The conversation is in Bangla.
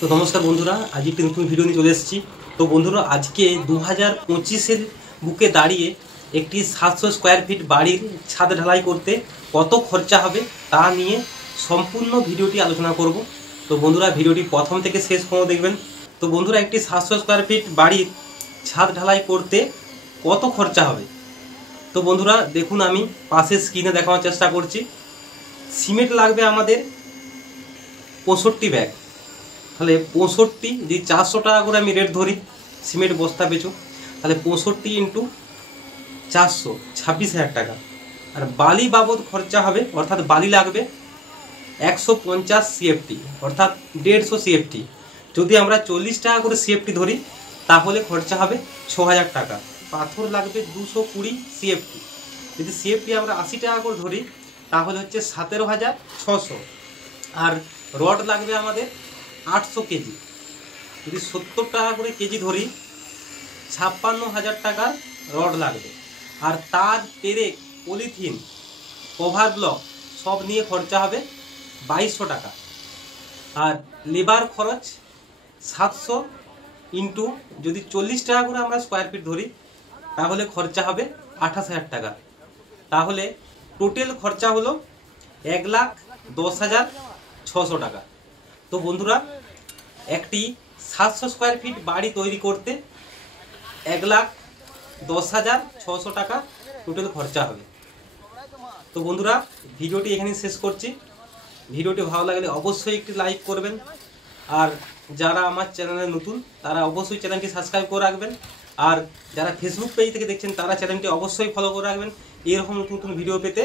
তো নমস্কার বন্ধুরা, আজ একটি নতুন ভিডিও নিয়ে চলে এসেছি। তো বন্ধুরা, আজকে 2025-এর বুকে দাঁড়িয়ে একটি 700 স্কোয়ার ফিট বাড়ির ছাদ ঢালাই করতে কত খরচা হবে তা নিয়ে সম্পূর্ণ ভিডিওটি আলোচনা করব। তো বন্ধুরা, ভিডিওটি প্রথম থেকে শেষ পর্যন্ত দেখবেন। তো বন্ধুরা, একটি 700 স্কোয়ার ফিট বাড়ির ছাদ ঢালাই করতে কত খরচা হবে তো বন্ধুরা দেখুন, আমি পাশে স্ক্রিনে দেখানোর চেষ্টা করছি। সিমেন্ট লাগবে আমাদের 65 ব্যাগ। তাহলে 65, যদি 400 টাকা করে আমি রেট ধরি সিমেন্ট বস্তা পিছু, তাহলে 65 ইন্টু 400 26,000 টাকা। আর বালি বাবদ খরচা হবে, অর্থাৎ বালি লাগবে 150 সিএফটি, অর্থাৎ 150 সিএফটি। যদি আমরা 40 টাকা করে সিএফটি ধরি তাহলে খরচা হবে 6,000 টাকা। পাথর লাগবে 220 সিএফটি। যদি সিএফটি আমরা 80 টাকা করে ধরি তাহলে হচ্ছে 17,600। আর রড লাগবে আমাদের 800 কেজি। যদি 70 টাকা করে কেজি ধরি 56,000 টাকার রড লাগবে। আর তার পেরেক, পলিথিন, কভার ব্লক সব নিয়ে খরচা হবে 2200 টাকা। আর লেবার খরচ 700 ইন্টু, যদি 40 টাকা করে আমরা স্কোয়ার ফিট ধরি তাহলে খরচা হবে 28,000 টাকা। তাহলে টোটাল খরচা হলো 1,10,600 টাকা। তো বন্ধুরা, একটি 700 স্কোয়ার ফিট বাড়ি তৈরি করতে 1,10,600 টাকা টোটাল খরচা হবে। তো বন্ধুরা, ভিডিওটি এখানেই শেষ করছি। ভিডিওটি ভালো লাগলে অবশ্যই একটি লাইক করবেন। আর যারা আমার চ্যানেলে নতুন তারা অবশ্যই চ্যানেলটি সাবস্ক্রাইব করে রাখবেন। আর যারা ফেসবুক পেজ থেকে দেখছেন তারা চ্যানেলটি অবশ্যই ফলো করে রাখবেন এরকম নতুন নতুন ভিডিও পেতে।